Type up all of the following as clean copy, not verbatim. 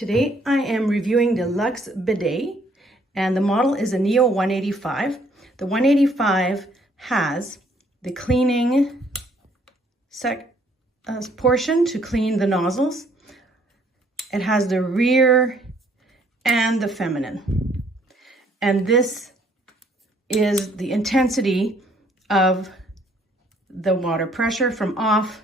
Today I am reviewing the LUXE Bidet, and the model is a Neo 185. The 185 has the cleaning portion to clean the nozzles. It has the rear and the feminine. And this is the intensity of the water pressure from off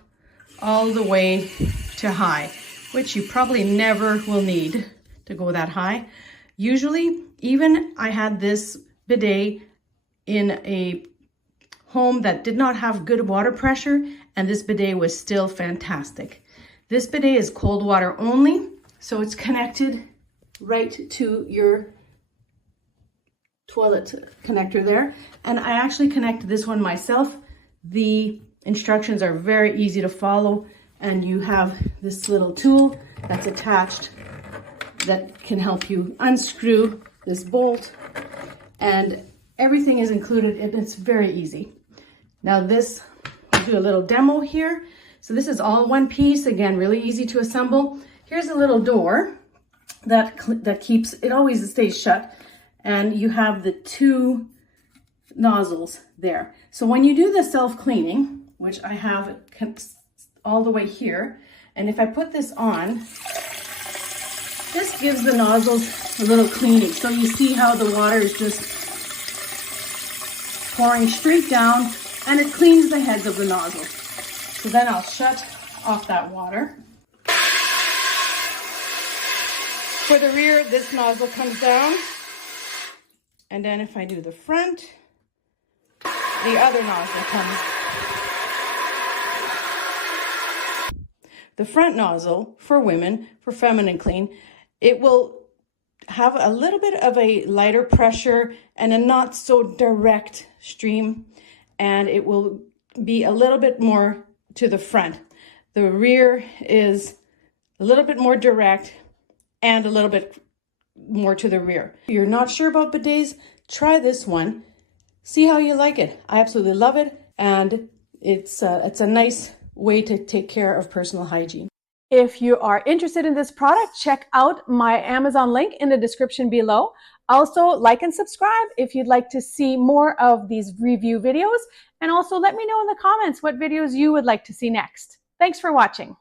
all the way to high, which you probably never will need to go that high. Usually, even I had this bidet in a home that did not have good water pressure, and this bidet was still fantastic. This bidet is cold water only, so it's connected right to your toilet connector there. And I actually connected this one myself. The instructions are very easy to follow, and you have this little tool that's attached that can help you unscrew this bolt, and everything is included, and it's very easy. Now this, I'll do a little demo here. So this is all one piece, again, really easy to assemble. Here's a little door that keeps, it always stays shut, and you have the two nozzles there. So when you do the self-cleaning, which I have all the way here, and if I put this on, this gives the nozzles a little cleaning. So you see how the water is just pouring straight down, and it cleans the heads of the nozzles. So then I'll shut off that water. For the rear, this nozzle comes down, and then if I do the front, the other nozzle comes. The front nozzle for women, for feminine clean, it will have a little bit of a lighter pressure and a not so direct stream, and it will be a little bit more to the front. The rear is a little bit more direct and a little bit more to the rear. If you're not sure about bidets, try this one. See how you like it. I absolutely love it, and it's a nice way to take care of personal hygiene. If you are interested in this product, check out my Amazon link in the description below. Also, like and subscribe if you'd like to see more of these review videos, and also let me know in the comments what videos you would like to see next. Thanks for watching.